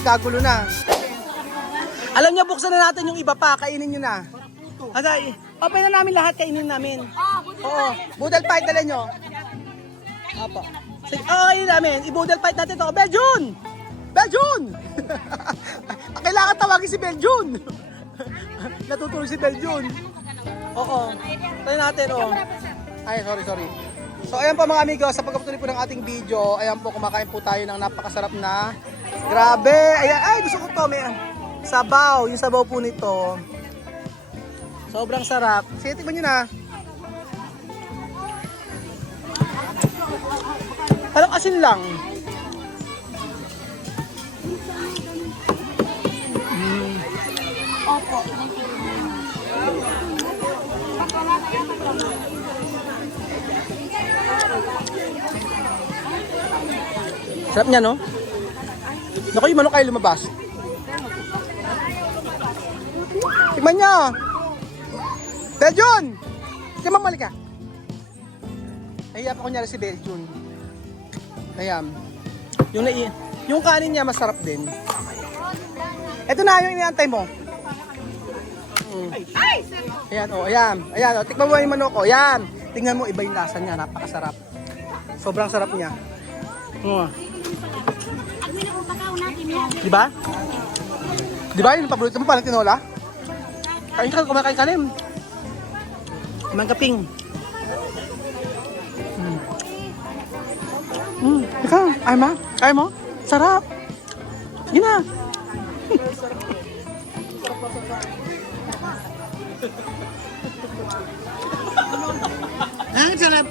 nagkagulo na. Alam niyo, buksan na natin yung iba pa, kainin niyo na. Agay, open na namin lahat, kainin namin. Oo, budal fight dala nyo. Apo. Sige, kainin namin, i-budal fight natin to. Beljun! Beljun! Kailangan tawagin si Beljun. Natutulog si Beljun. Oo, tayo natin, oo. Ay, sorry. So ayan po mga amigo, sa pagpapatuloy po ng ating video, ayan po, kumakain po tayo ng napakasarap na, grabe, ayan, ay gusto ko to, may sabaw, yung sabaw po nito, sobrang sarap. Sige, tignan nyo na. Parang asin lang. Opo. Sarap niya, no? Naku, yung manok kayo lumabas. Tignan niya. Beljun! Sige, mamali ka. Nahiya pa kunyari si Beljun. Ayan. Yung kanin niya masarap din. Ito na yung inaantay mo. Ayan, oh, ayan. Ayan, oh. Tikman mo yung manok, oh. Ayan. Tingnan mo, iba yung lasa niya. Napakasarap. Sobrang sarap niya. Diba? Diba yung paborito mo parang tinola? Kain ka, kumakain ka rin. Manggaping. Ikaw, ayaw mo? Sarap. Yun na. Ang sarap.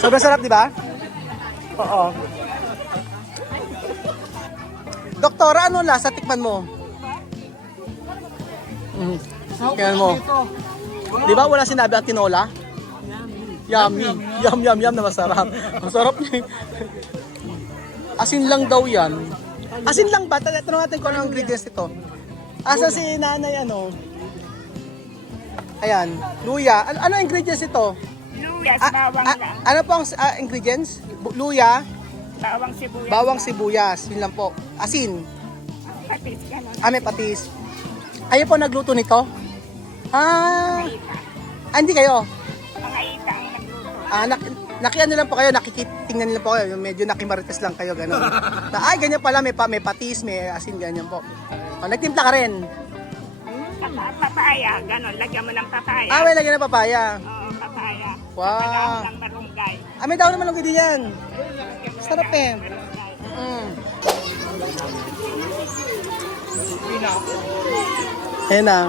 Sobrang sarap, di ba? Oo. Doktora, ano lasa? Tikman mo. Tingnan mo. Di ba wala sinabi ang tinola? Yummy. Yum na masarap. Masarap niya. Asin lang daw yan. Asin lang ba? Tanong natin kung ano ang ingredients nito. Asa si nanay ano? Ayan. Luya. Ano ang ingredients ito? Luya, bawang lang. Ano po ang ingredients? Luya, Bawang sibuyas. bawang sibuyas. Yun lang po. Asin. Patis, gano'n. May patis. Kayo po nagluto nito? Hindi kayo? Mga ita ang nagluto. Nakiano lang po kayo, nakikitingnan lang po kayo, medyo nakimarites lang kayo, gano'n. Ganyan pala, may patis, may asin, ganyan po. Nagtimpla ka rin? Papaya, gano'n. Lagyan mo ng papaya. May lagyan ng papaya. Oo, papaya. Wow. Papaya ng marunggay. May daw naman lang din yan. Sarap eh. Ayan na.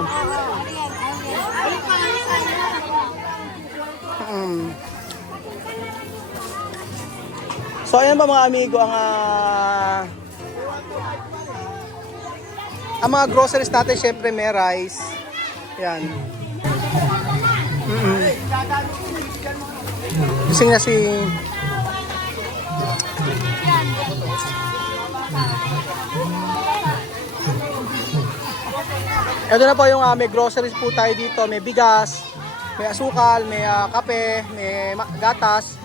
So ayan ba mga amigo ang mga groceries natin, syempre may rice. Ayan. Gising na si ito na po yung may groceries po tayo dito. May bigas, may asukal, may kape, may gatas.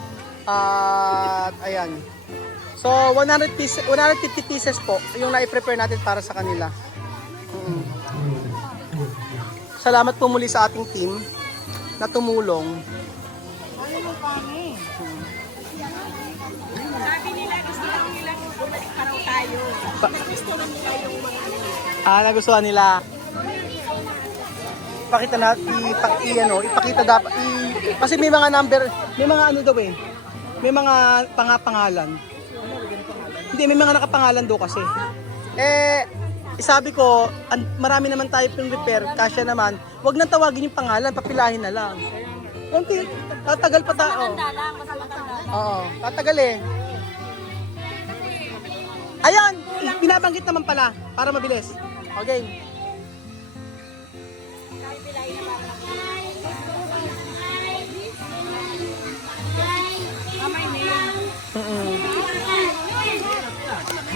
At ayan. So 150 pieces po yung na-prepare natin para sa kanila. Salamat po muli sa ating team na tumulong. Sabi nila, gusto lang nila bumalik pa raw tayo. Gusto lang nila yung mga Nagustuhan nila. Ipakita ipakita dapat kasi may mga number, may mga ano daw eh. May mga pangalan. Hindi, may mga nakapangalan daw kasi. Sabi ko, marami naman tayo pin-repair, kasya naman. Huwag nang tawagin yung pangalan, papilahin na lang. Kunti, tatagal pa tayo. Oo, tatagal eh. Ayan, binabanggit naman pala para mabilis. Okay.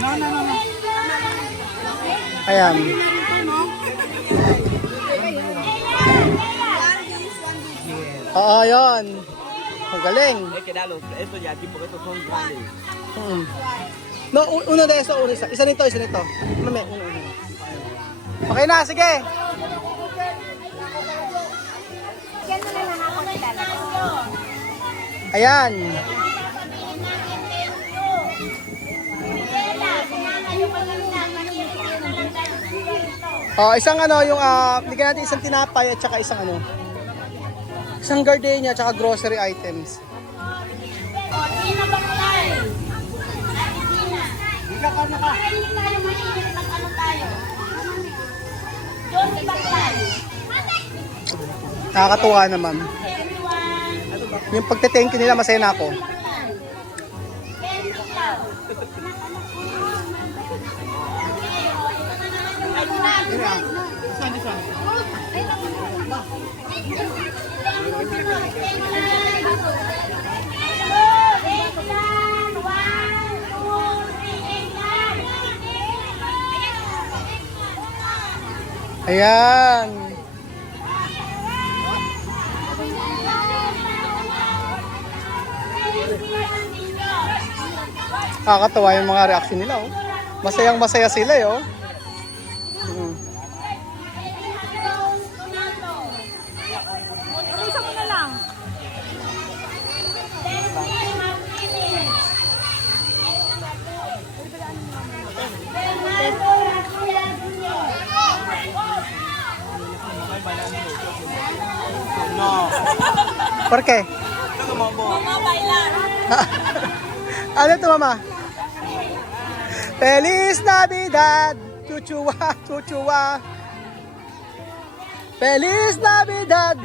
No. Ayan. Oo, yun. Ang galing. Es que da ito ya, tipo que estos son grandes. No, uno de eso, uno isa. Isa nito, isa nito. Mami, uno. Okay na, sige. Ayan. Oh, isang ano, yung bigyan natin isang tinapay at saka isang ano. Isang gardenia at saka grocery items. Nakakatuwa naman. Yung pagte-thank you nila, masaya na ako. Ayan. Nakakatawa yung mga reaction nila, oh. Masayang masaya sila, oh. Isa mo na lang. ¿Por qué? Mama, bailar. Ano to, mama? Feliz Navidad, chuchuwa, chuchuwa. Feliz Navidad,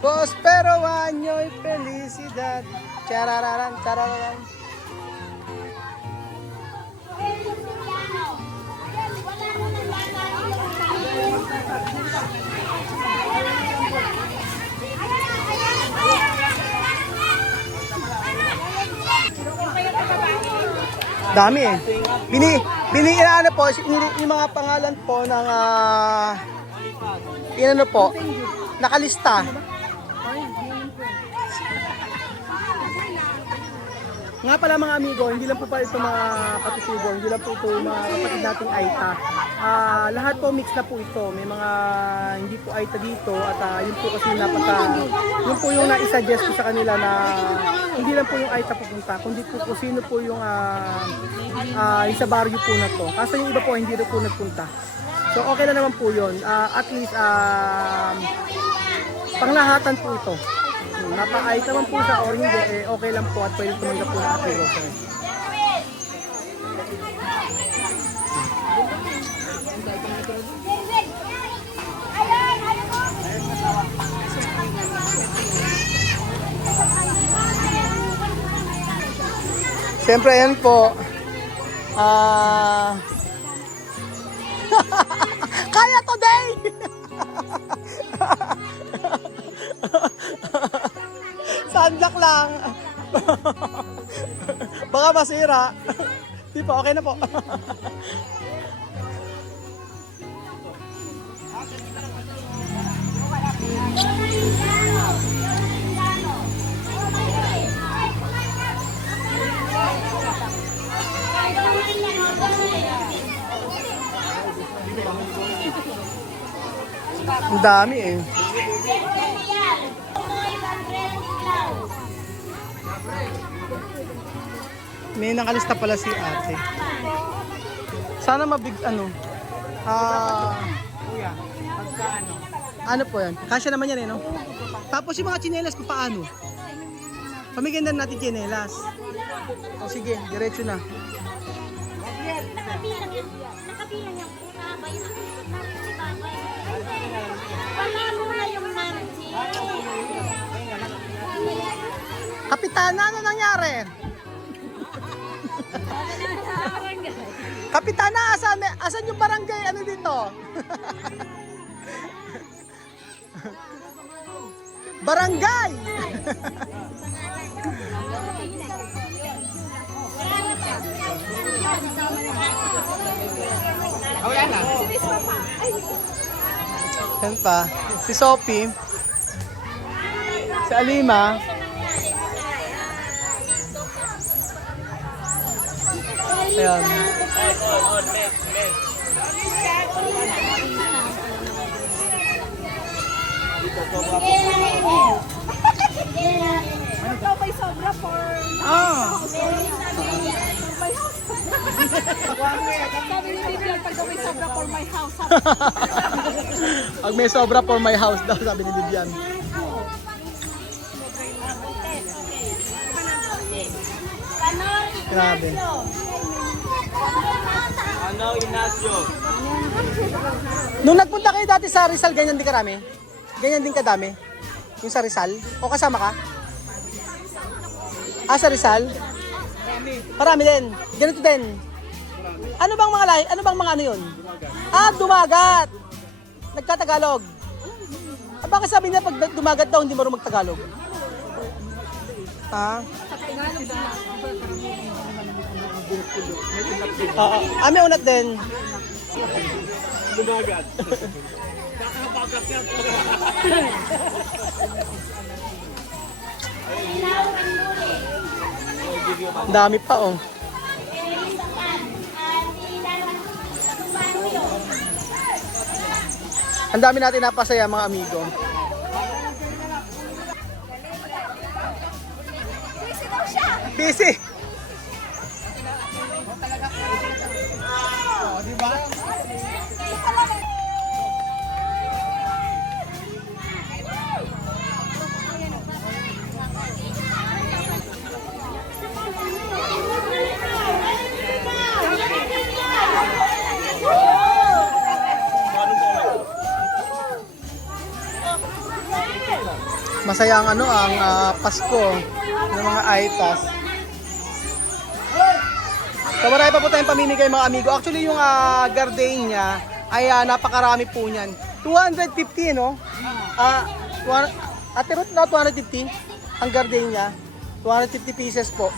prospero año y felicidad. Charararan, charararan. Dami eh. Ano po, yung mga pangalan po ng inano po, nakalista. Nga pala mga amigo, hindi lang po pa ito mga kapitubo, hindi lang po ito mga kapatid nating Aita. Lahat po mix na po ito. May mga hindi po Aita dito at yun po kasi yun po yung na-suggest ko sa kanila na hindi lang po yung Aita pupunta, kundi po kung sino po yung sa barrio po na to. Kaso yung iba po hindi na po nagpunta. So okay na naman po yun. At least panglahatan po ito. Napa-Aita man po siya or hindi, okay lang po at pwede tumanggap po ng ating grocery. Siyempre yan po. Kaya today! Sunblock lang. Baka masira. Di po, okay na po. Ang dami eh. May nakalista pala si ate. Sana mabig ano. Kuya, pagka ano? Ano po yan? Kasya naman yan eh, no? Tapos yung mga tsinelas ko paano? Pamigyan na natin tsinelas. O sige, diretso na. Nakabilang yan. Nakabilang yan. Wala mo na yung nansi. Kapitana, ano nangyari? Kapitana, asan yung barangay? Ano dito? Barangay! Wala na. Yan pa. Si Sophie. Si Alima. Ayan. Ito may sobra for Ah. sabi ni Vivian, pag daw may sobra for my house. Pag may sobra for my house daw, sabi ni Vivian. Grabe. Ano, Ignacio? Nung nagpunta kayo dati sa Rizal, ganyan din karami? Ganyan din kadami? Yung sa Rizal? O kasama ka? Ah, sa Rizal? Marami din. Ganito din. Ano bang mga lahi? Ano bang mga ano yun? Ah, dumagat. Nagkatagalog. Ah, bakit sabi niya pag dumagat daw hindi marunong magtagalog? Ah? May unat din. Dumagat. Kakabagat yan. Ang dami pa oh. Ang dami natin napasaya mga amigo. Busy! Masaya ang ano ang Pasko ng mga Aitas. So marami pa po tayong pamimigay mga amigo. Actually yung gardenia ay napakarami po niyan. 250 no? Ate Ruth na 250 ang gardenia. 250 pieces po.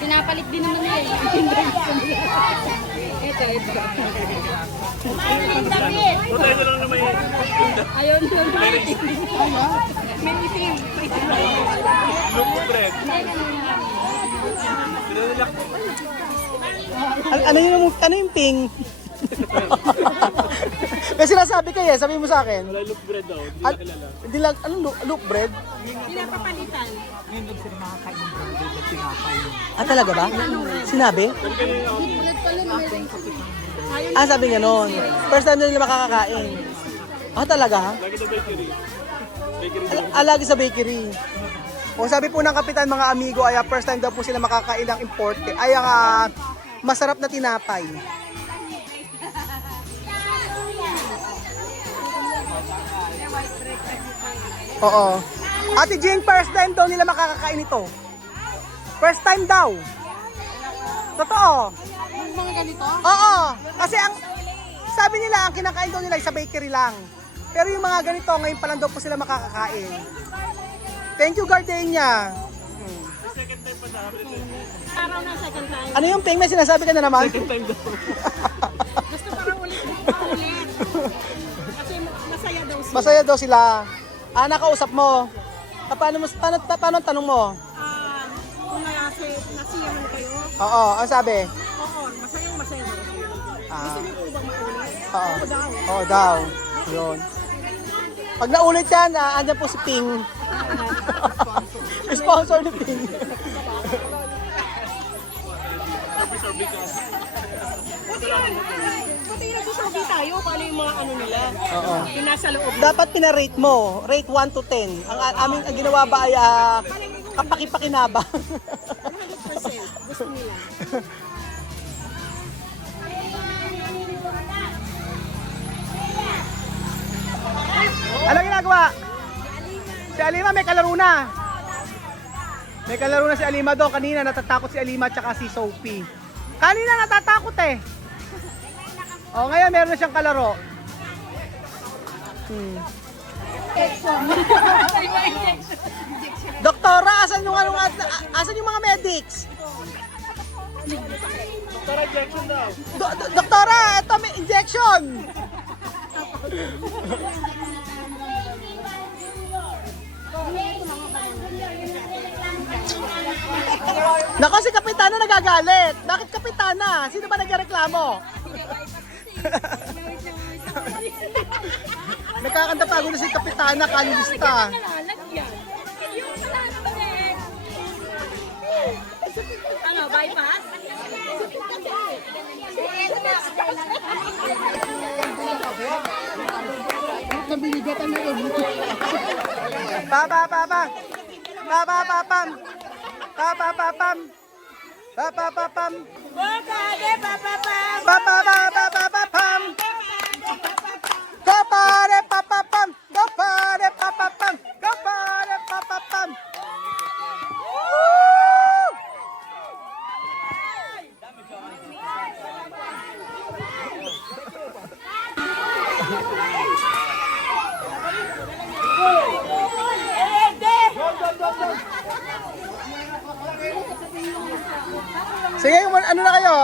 Pinapalit din naman nila eh. Ito. Tayo na lang na may... Ayun, may itim. Look bread. Ano yung ping? Kasi sinasabi kayo, sabi mo sa akin. Wala look bread daw. At, hindi lang, ano, look bread? Pinapapalitan. Ah, talaga ba? Sinabi? Ah, sabi nga nun. First time na nila makakakain. Ah, talaga? Lagi sa bakery. Bakery. Lagi sa bakery. O sabi po ng kapitan mga amigo ay first time daw po sila makakain ng importe. Ay ang masarap na tinapay. Oo. Ate Jane, first time daw nila makakakain ito. First time daw. Totoo. Yung mga ganito? Oo. Kasi ang sabi nila, ang kinakain daw nila ay sa bakery lang. Pero yung mga ganito, ngayon pa lang daw po sila makakakain. Thank you, Gardenia. Araw na second time. Ano yung ping? May sinasabi ka na naman? Second time daw. Gusto parang ulit. Kasi masaya daw siya. Masaya daw sila. Ah, nakausap mo. Paano ang tanong mo? Kung nasiyahan kayo, Oo, ang sabi? oo, masaya daw siya. Ah, Gusto niyo po bang maulit? oo. Oo daw. Oo daw. Yun. Pag naulit yan, andyan po si Ping. Sponsor ni Ping. Pati nagsusugi tayo, paano yung mga ano nila? Oo. Yung nasa loob. Dapat pinarate mo. Rate 1 to 10. Ang ginawa ba ay kapaki-pakinaba. 100%. Gusto nila. Ano ginagawa? Si Alima may kalaro na. May kalaro na si Alima doon. Kanina natatakot si Alima at saka si Sophie. Kanina natatakot eh. O ngayon meron na siyang kalaro. Doktora, asan yung asan yung mga medics? Tara, injection daw. Doktora, ito may injection. Nako, si Kapitana nagagalit. Bakit Kapitana? Sino ba nagreklamo? Nagkakanta pa na si Kapitana, kalilista. Ano, bypass? Pa pa pa pa. Pa pa pa pam. Pa pa pa pam. Pa pa pa pam. Pa pa pa pa pa pa pam. Go pare pa pa pam. Go pare pa pa pam. Go pare pa pa pam. Woo! Sige, ano na kayo?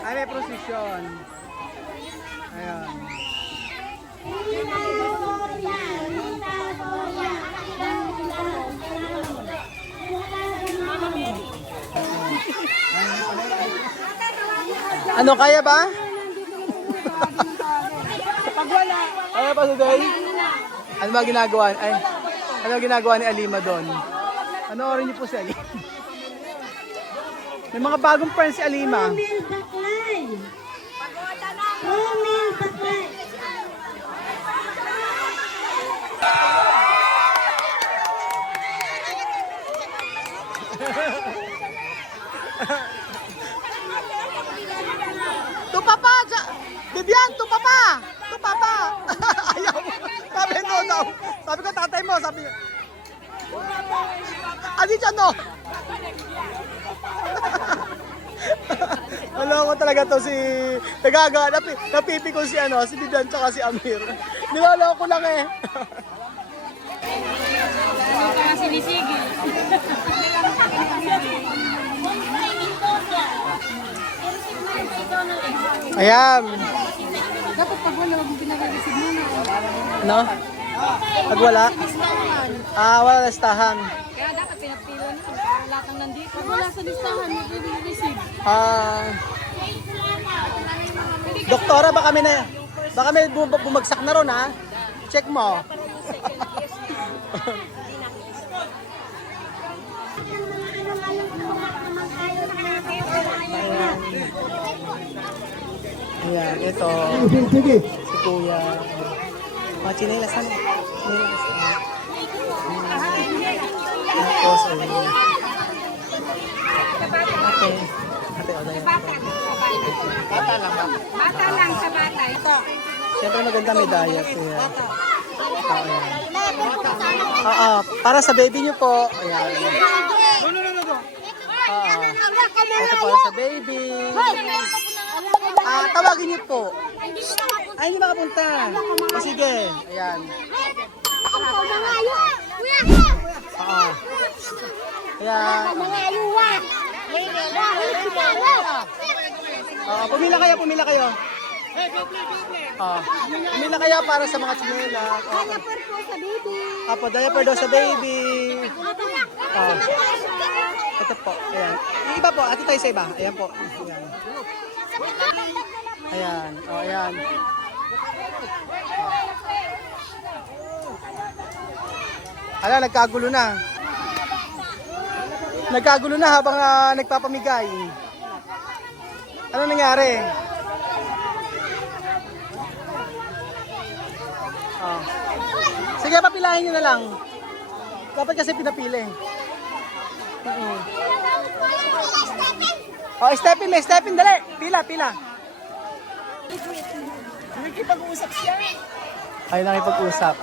Ay, may prosesyon. Ayan. Ano, kaya ba? Kaya ba today? Ano ba ginagawa? Ay, ano ginagawa ni Alima doon? Ano orin niyo po si Alima? May mga bagong friends si Alima. Tupapa! Bibian, tupapa! Tupapa! Ayaw mo. Sabi no, no. Sabi ko tatay mo, sabi ko. Adi dyan, no? Alam ko talaga to si napipikon si ano, si Bibian tsaka si Amir. Nilala ko lang eh. Sinisigil. Ayan. Dapat pag wala, huwag mo pinag-receive mo na. Ano? Pag wala? Wala listahan. Kaya dapat pinapila na. Lahat ng nandito. Pag wala sa listahan, mag-receive. Doktora, baka may bumagsak na ron, ha? Check mo. Ayan, ito. Si Kuya. Mga chinelas, ano? Chinelas. Tapos, ayun. Ate, o, dahil. Bata lang sa bata. Ito. Siyempre maganda may diet. Ayan. Oo, para sa baby niyo po. Ayan. Ito para sa baby. Tawagin niyo po. Ay, hindi makapunta. O sige. Ayan. Ayan. Pumila kayo. Pumila kayo para sa mga chinela. Diaper daw sa baby. Ito po. Ayan. Yung iba po. Ate tayo sa iba. Ayan po. Ayan. Ayan. Ayan. Ala, nagkagulo na. Nagkagulo na habang nagpapamigay. Ano nangyari? Sige, papilahin nyo na lang. Dapat kasi pinapili. Stepin, dali. Pila. Nakikipag-usap siya. Ay, nakipag-usap.